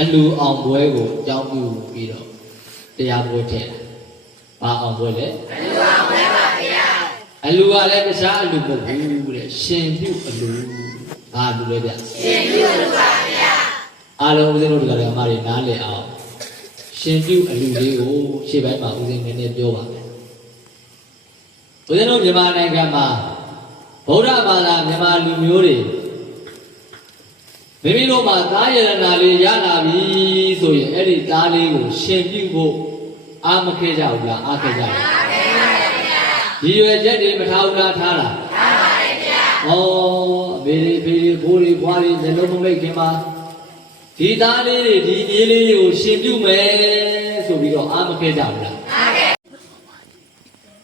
အလူအောင်ပွဲကိုအကြောင်းပြုပြီးတော့တရားပွဲထည့်တာဘာအောင်ပွဲလဲအလူအောင်ပွဲပါဗျာအလူကလည်းတခြားအလူမဟုတ်ဘူးတဲ့ရှင်ပြုအလူဘာအလူလဲဗျရှင်ပြုအလူပါဗျာအားလုံးဦးဇင်းတို့ဒီကလည်းအမတွေနားလည်အောင်ရှင်ပြုအလူလေးကိုရှေ့ပိုင်းမှာဦးဇင်းနည်းနည်းပြောပါမယ်ဦးဇင်းတို့မြန်မာနိုင်ငံမှာဗုဒ္ဓဘာသာမြန်မာလူမျိုးတွေ မိမိတို့မှာသားယရနာလေးရလာပြီဆိုရင်အဲ့ဒီသားလေးကိုရှင်ပြုဖို့အာမခဲကြဘူးလားအားခဲကြတယ်အားခဲပါဗျာဒီရွယ်ချက်တွေမထားဘူးလားထားလားထားပါတယ်ဗျာဩအမေတွေဖေတွေဘိုးတွေဘွားတွေဇလုံးမမိတ်ခင်မှာဒီသားလေးတွေဒီမြေးလေးတွေကိုရှင်ပြုမယ်ဆိုပြီးတော့အာမခဲကြဘူးလား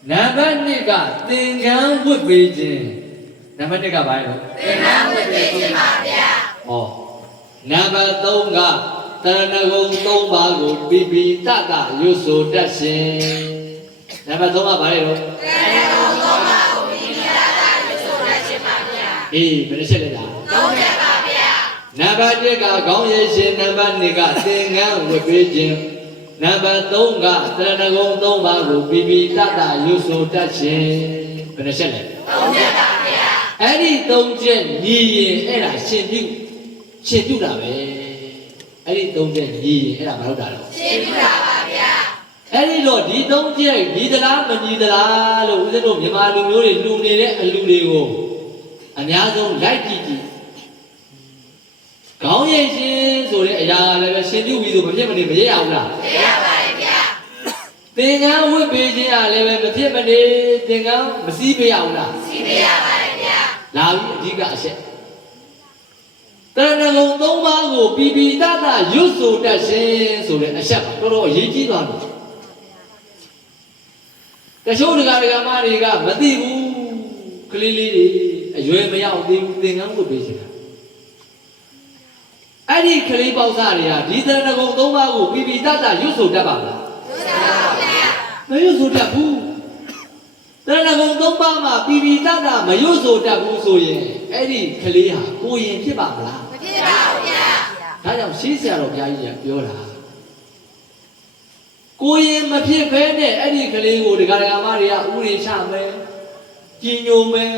နံပါတ်1ကသင်္ကန်းဝတ်ပေးခြင်းနံပါတ်1ကဘာလဲသင်္ကန်းဝတ်ပေးခြင်းပါဗျာ ဟောနံပါတ်3ကတရဏဂုံ3ပါးကိုပိပိတတရွတ်ဆိုတတ်ခြင်းနံပါတ်3ကဘာလဲတော့တရဏဂုံ3ပါးကိုပိပိတတရွတ်ဆိုတတ်ခြင်းပါဗျာအေးဘယ်နှချက်လဲလား3ချက်ပါဗျာနံပါတ်1ကခေါင်းရည်ရှင်နံပါတ်2ကသင်္ကန်းဝတ်ပေးခြင်းနံပါတ်3ကသရဏဂုံ3ပါးကိုပိပိတတရွတ်ဆိုတတ်ခြင်းဘယ်နှချက်လဲ3ချက်ပါဗျာအဲ့ဒီ3ချက်ညီရင်အဲ့ဒါရှင်ပြု ရှင်ပြုတာပဲအဲ့ဒီ3ချက်ညီရင်အဲ့ဒါမဟုတ်တာတော့ရှင်ပြုတာပါဗျာအဲ့ဒီတော့ဒီ3ချက်ညီသလားမညီသလားလို့ဦးဇင်းတို့မြန်မာလူမျိုးတွေလူနေတဲ့အလူတွေကိုအများဆုံးလိုက်ကြည့်ကြည့်ခေါင်းရိပ်ရှင်ဆိုတဲ့အရာကလည်းပဲရှင်ပြုပြီးဆိုမဖြစ်မနေမရရဘူးလားသင်္ကန်းဝတ်ပေးခြင်းအားလည်းပဲမဖြစ်မနေသင်္ကန်းမစည်းပေးရဘူးလားစည်းပေးရပါတယ်ဗျာလာပြီအဓိကအချက် တရဏဂုံသုံးပါးကိုပြီးပြီးတတရွတ်ဆိုတတ်ခြင်းဆိုတဲ့အချက်ပါတော်တော်အရေးကြီးသွားပြီတချို့ဒကာဒကာမတွေကမသိဘူးကလေးလေးတွေအရွယ်မရောက်သေးဘူးသင်္ကန်းဝတ်ပေးခြင်းအဲ့ဒီကလေးပေါက်စားတွေကဒီတရဏဂုံသုံးပါးကိုပြီးပြီးတတရွတ်ဆိုတတ်ပါလားမရွတ်ဆိုတတ်ဘူး တရဏဂုံသုံးပါးမှာပြည်ပြည်တတ်တာမရွတ်ဆိုတတ်ဘူးဆိုရင်အဲ့ဒီကလေးဟာကိုရင်ဖြစ်ပါမလားမဖြစ်ပါဘူးဗျာဒါကြောင့်ရှေးဆရာတော်ဘုရားကြီးကပြောတာကိုရင်မဖြစ်ဘဲနဲ့အဲ့ဒီကလေးကိုဒကာဒကာမတွေကဥရိချမယ်ကြီးညိုမယ်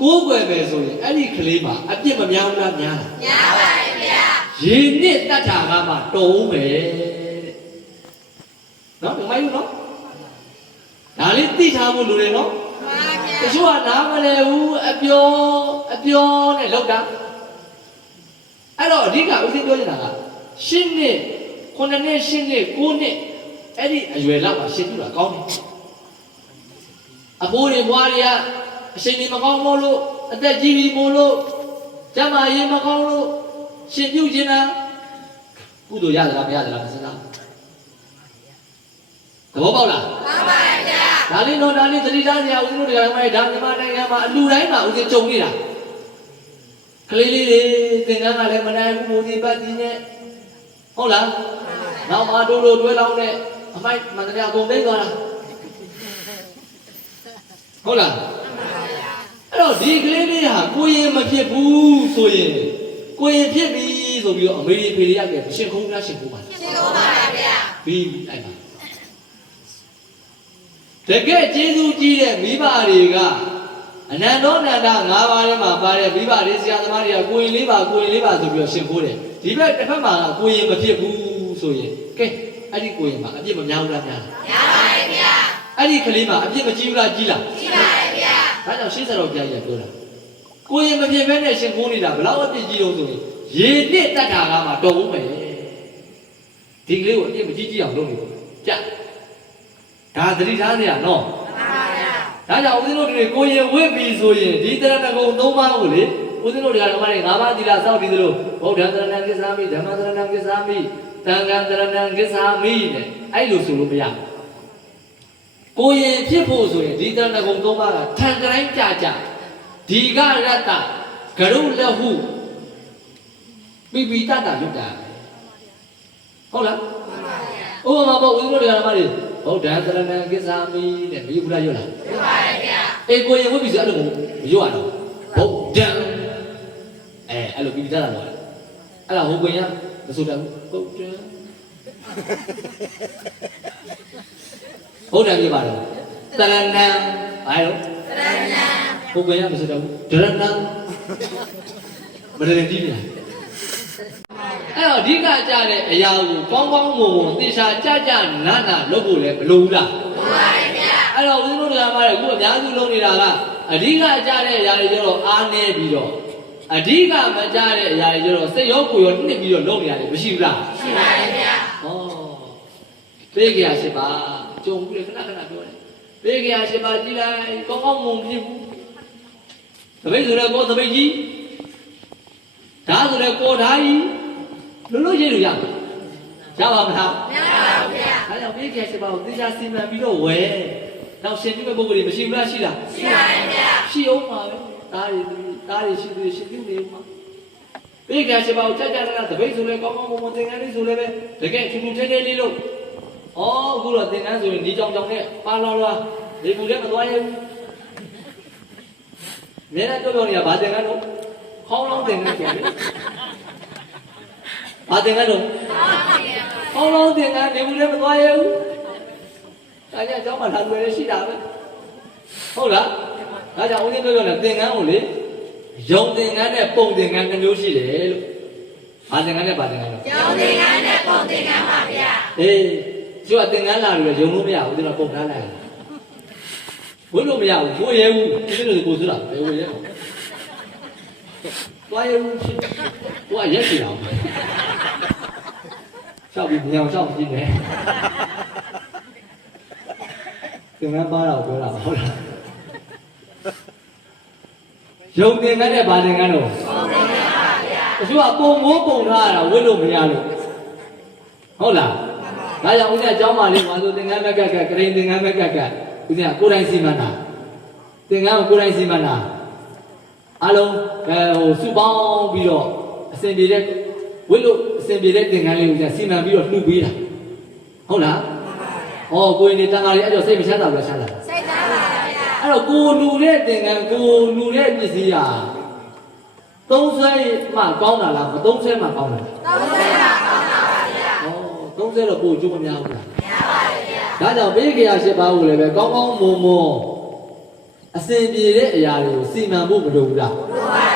ကိုးကွယ်မယ်ဆိုရင်အဲ့ဒီကလေးမှာအပြစ်မများဘူးလားများလားညာပါတယ်ဗျာရေနစ်တတ်တာကမှတော်ဦးမယ်တဲ့နော်ဒီမိုင်းနော် ဒါလေးသိထားဖို့လိုတယ်နော်မှန်ပါဗျာတချို့ကနားမလဲဘူးအပျော်အပျော်နဲ့လောက်တာအဲ့တော့အဓိကဦးသိပြောနေတာကရှင်းနှစ်ခုနှစ်နှစ်ရှင်းနှစ်ကိုးနှစ်အဲ့ဒီအရွယ်လောက်ပါရှင်းပြတာကောင်းတယ်အဖိုးတွေဘွားတွေကအချိန်ကြီးမကောင်းမို့လို့အသက်ကြီးပြီမို့လို့ကျန်းမာရေးမကောင်းလို့ရှင်းပြခြင်းလားကုသိုလ်ရသလားမရသလားမစလား သဘောပေါက်လားမှန်ပါတယ်ဗျာဒါလေးတော့ဒါလေးသတိထားစရာဦးဇင်းတို့တရားမိုင်းဒါမြန်မာနိုင်ငံမှာအလူတိုင်းမှာဦးဇင်းကြုံနေတာကလေးလေးတွေသင်္ကန်းကလည်းမနိုင်ဘူးမူဒီပတ်ဒီနဲ့ဟုတ်လားနောက်မှတို့တို့တွဲလောင်းနဲ့အမိုက်မန္တရာကုန်သိမ်းသွားတာဟုတ်လားအဲ့တော့ဒီကလေးလေးဟာကိုရင်မဖြစ်ဘူးဆိုရင်ကိုရင်ဖြစ်ပြီဆိုပြီးတော့အမေရိဖေရီရကရှင်ခုံးလားရှင်ခုံးပါရှင်းလို့ပါဗျာပြီးအဲ့ပါ တကယ်ကျေးဇူးကြီးတဲ့မိဘတွေကအနန္တောနန္ဒ၅ပါးထဲမှာပါတဲ့မိဘတွေဆရာသမားတွေကကိုရင်လေးပါကိုရင်လေးပါဆိုပြီးတော့ရှင်းခိုးတယ်ဒီဘက်တစ်ဖက်မှာကကိုရင်မဖြစ်ဘူးဆိုရင်ကဲအဲ့ဒီကိုရင်မှာအပြစ်မများဘူးလားများလားညာပါတယ်ဗျာအဲ့ဒီကလေးမှာအပြစ်မကြီးဘူးလားကြီးလားကြည့်ပါတယ်ဗျာဒါကြောင့်ရှင်းစတော်ဘုရားကြီးကပြောတာကိုရင်မဖြစ်ဘဲနဲ့ရှင်းခိုးနေတာဘယ်လောက်အပြစ်ကြီးတော့ဆိုရင်ရေနှစ်တတ်တာကမှတော်ဦးမယ်ဒီကလေးကိုအပြစ်မကြီးကြီးအောင်လုပ်နေပါကြ ဒါသတိထားနေရနော်မှန်ပါဗျာဒါကြောင့်ဦးဇင်းတို့တွေကိုရင်ဝစ်ပြီဆိုရင်ဒီတရဏဂုံ၃ပါးကိုလေဦးဇင်းတို့တွေကဓမ္မတွေ၅ပါးသီလစောင့်ပြီးသလိုဗုဒ္ဓံတရဏံကိစ္ဆာမိဓမ္မတရဏံကိစ္ဆာမိသံဃံတရဏံကိစ္ဆာမိတဲ့အဲ့လိုဆိုလို့မရဘူးကိုရင်ဖြစ်ဖို့ဆိုရင်ဒီတရဏဂုံ၃ပါးကထံကတိုင်းကြကြဒီကရတ္တဂရုလက်ဟုပိပိတတလွတ်တာဟုတ်လားမှန်ပါဗျာဥပမာပေါ့ဦးဇင်းတို့တွေကဓမ္မတွေ ဗုဒ္ဓံတရဏံကိစ္ဆာမိတဲ့မယူဘူးလားရွတ်လားကြည့်ပါတယ်ဗျာအေကိုရင်ဝတ်ပြီဆိုအဲ့လိုမရွတ်ရတော့ဗုဒ္ဓံအဲအဲ့လိုပြီးတတ်တာတော့အဲ့ဒါဟိုကွင်ရမဆိုတော့ပုတ်တယ်ဟုတ်တယ်ပြပါတော့တရဏံဘာလို့တရဏံဟိုကွင်ရမဆိုတော့ဒရဏံမရရင်ဒီပြန်အဲ့ တော့အဓိကကြတဲ့အရာကိုကောင်းကောင်းမွန်မွန်သေချာကြကြနာနာလုပ်ဖို့လည်းမလိုဘူးလားဘုရားဗျာအဲ့တော့ဦးဇင်းတို့တရားမှာလည်းအခုအများစုလုပ်နေတာကအဓိကကြတဲ့အရာတွေကျတော့အားနေပြီးတော့အဓိကမကြတဲ့အရာတွေကျတော့စိတ်ရောကိုယ်ရောနှစ်ပြီးတော့လုပ်နေရတယ်မရှိဘူးလားရှိပါတယ်ဗျာဟောပေးကြရရှိပါကြုံပြီးခဏခဏပြောတယ်ပေးကြရရှိပါကြည်လိုက်ကောင်းကောင်းမွန်ဖြစ်ဘူးတပိတ်ဆိုတော့ကိုယ်တပိတ်ကြီးဓာတ်ဆိုတော့ကိုယ်ဓာတ်ကြီး လုံးလုံးရေးလို့ရမှာရပါမလားမရပါဘူးဗျာဒါကြောင့်ပေးကြရရှိပါကိုသေချာစီမံပြီးတော့ဝယ်နောက်ရှင်ပြမဲ့ပုဂ္ဂိုလ်တွေမရှိဘူးလားရှိလားရှိပါတယ်ဗျာရှိအောင်ပါပဲတားတွေတားတွေရှိသေးရှင်ပြုနေဦးမှာပေးကြရှိပါကိုကြက်ကြက်လာတပိတ်ဆိုလဲကောင်းကောင်းမွန်မွန်သင်္ကန်းလေးဆိုလဲပဲတကယ်ထူးထူးထဲထဲလေးလို့ဩအခုတော့သင်္ကန်းဆိုရင်ဒီကြောင်ကြောင်နဲ့ပါလောလောဒီကူလည်းမသွားရဘူးမြဲတမ်းပြောပြောနေတာဗာသင်္ကန်းတော့ခေါင်းလောင်းသင်္ကန်းဆိုတယ် ဗာသင်္ကန်းတော့ခေါင်းလောင်းသင်္ကန်းဒီကူလည်းမသွားရဘူးဒါကြအကြောင်းမှလာလွယ်ရရှိတာပဲဟုတ်လားဒါကြောင့်ဦးဇင်းပြောပြောနေသင်္ကန်းကိုလေယုံသင်္ကန်းနဲ့ပုံသင်္ကန်းတစ်မျိုးရှိတယ်လို့ဗာသင်္ကန်းနဲ့ဗာသင်္ကန်းတော့ကျောင်းသင်္ကန်းနဲ့ပုံသင်္ကန်းပါဗျာအေးကျိုးအသင်္ကန်းလာလို့ယုံလို့မရဘူးကျွန်တော်ပုံထားလိုက်တယ်ဝိလို့မရဘူးကိုရဲဘူးဒီလိုကိုဆိုတာဘယ်ဝရဲသွားရဲဘူးရှိကိုကရက်စီအောင် ကြောက်ပြီးမြောင်ကြောက်ကြည့်နေသင်္ကန်းပါတော့ပြောတာဟုတ်လားယုံတင်တဲ့ဗာသင်္ကန်းတော့အချို့ကပုံမိုးပုံထားတာဝတ်လို့မရလို့ဟုတ်လားဒါကြောင့်ဦးဇင်းအကြောင်းပါလေးပါဆိုသင်္ကန်းမက်ကက်ကကရင်သင်္ကန်းမက်ကက်ကဦးဇင်းကကိုယ်တိုင်စီမံတာသင်္ကန်းကိုကိုယ်တိုင်စီမံတာအလုံးအဲဟိုစုပေါင်းပြီးတော့အစဉ်ပြေတဲ့ ဝိလို့အစဉ်ပြေတဲ့သင်္ကန်းလေးဦးဇင်းစီမံပြီးတော့လှူပေးတာဟုတ်လားဟောကိုယ်နေတန်ဃာလေးအဲ့တော့စိတ်မချမ်းသာဘူးလားချမ်းသာလားစိတ်သားပါဗျာအဲ့တော့ကိုလူတဲ့သင်္ကန်းကိုလူတဲ့ပစ္စည်းဟာသုံးဆွဲမှကောင်းတာလားမသုံးဆွဲမှကောင်းတာလားတောင်းဆဲပါကောင်းတာပါဗျာဩသုံးဆွဲတော့ကိုကျိုးမများဘူးလားမရပါတယ်ဗျာဒါကြောင့်ဘေးကရာရှိပါကိုလည်းပဲကောင်းကောင်းမွန်မွန်အစဉ်ပြေတဲ့အရာတွေကိုစီမံဖို့မလိုဘူးလားလိုပါတယ်ဗျာ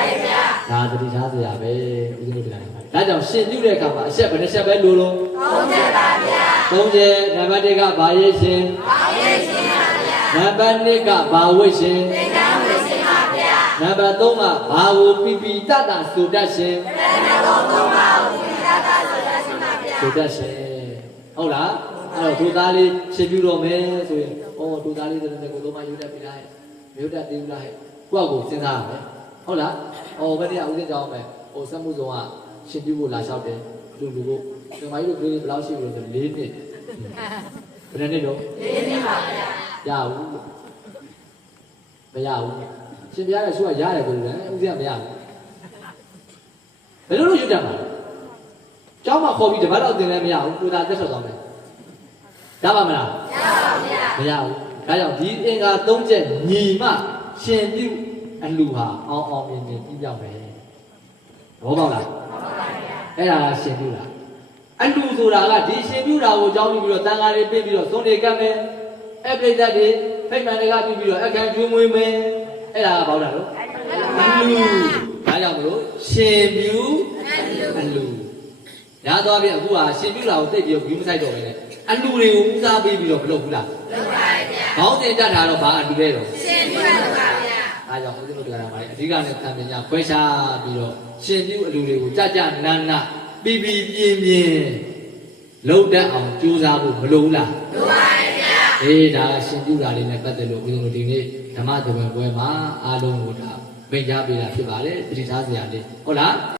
ဒါသတိထားစရာပဲဦးဇင်းတို့တရားပါဒါကြောင့်ရှင်ပြုတဲ့အခါမှာအချက်ဘယ်နှချက်ပဲလိုလို့ကောင်းတယ်ပါဗျာသုံးချက်နံပါတ်1ကဘာရေးရှင်ကောင်းရဲ့ရှင်ပါဗျာနံပါတ်2ကဘာဝိတ်ရှင်သင်္ကန်းဝိရှင်ပါဗျာနံပါတ်3ကဘာကိုပီပီတတဆိုတတ်ရှင်တရဏဂုံသုံးပါးကိုသီလသာဆိုရရှင်ပါဗျာဆိုတတ်ရှင်ဟုတ်လားအဲ့တော့ဒုသားလေးရှင်ပြုတော့မယ်ဆိုရင်ဩဒုသားလေးတဲ့ကိုသုံးမယူတတ်ပြီလားမြုတ်တတ်သေးဘူးလားကိုယ့်ကိုစဉ်းစားရမယ် ဟုတ်လားဩဘယ်နည်းဦးစင်းကြောင်းမယ်ဟိုစက်မှုဆောင်ကရှင်ပြုဖို့လာလျှောက်တယ်လူလူကိုဒီမကြီးတို့ကလေးဘယ်လောက်ရှိပြီလဲဆို၄နှစ်ဘယ်နှစ်တော့လေးနှစ်ပါဗျာရဘူးမရဘူးရှင်ပြရတဲ့ဆုကရတယ်ကိုလည်းဦးစင်းကမရဘူးဘယ်လိုလုပ်ယူတတ်မှာလဲကျောင်းမှာခေါ်ပြီးတပတ်တော့သင်လည်းမရဘူးကိုသာတက်ထွက်သွားမယ်ရပါမလားရပါဗျာမရဘူးဒါကြောင့်ဒီအင်္ဂါ၃ချက်ညီမှရှင်ပြု အလှဟာအောင်အောင်မြင်မြင်ပြီးပြောက်ပဲဘောပေါက်လားအဲ့ဒါကရှင်ပြုတာအလှဆိုတာကဒီရှင်ပြုတာကိုကြောင်းပြီးပြီးတော့တန်ဃာတွေပြင်ပြီးတော့ဇွန်တွေကတ်မယ်အပရိသတ်တွေဖိတ်မှန်တွေကပြီးပြီးတော့အခန်းကျွေးမွေးမယ်အဲ့ဒါကဘောက်တာလို့အလှဒါကြောင့်မလို့ရှင်ပြုအလှရသွားပြီအခုကရှင်ပြုတာကိုတိတ်ပြီးတော့ဂိမ်းမဆိုင်တော့ပဲနဲ့အလှတွေကိုဦးစားပေးပြီးတော့မလုပ်ဘူးလားလိုပါတယ်ဗျာခေါင်းတင်တတ်တာတော့ဘာအတူလဲတော့ရှင်ပြရ ပါဗျာအားကြောင့်ဦးဇင်းတို့တရားမှာလေအဓိကနဲ့သံပညာခွဲခြားပြီးတော့ရှင်ပြုအလူတွေကိုကြကြနာနာပြီးပြီးပြင်းပြင်းလုံးတတ်အောင်ကြိုးစားဖို့မလိုဘူးလားလိုပါတယ်ဗျာအေးဒါရှင်ပြုတာလေးနဲ့ပတ်သက်လို့ဦးဇင်းတို့ဒီနေ့ဓမ္မသဘင်ပွဲမှာအားလုံးကိုဒါမိန့်ကြားပေးတာဖြစ်ပါတယ်တတိထားစရာလေးဟုတ်လား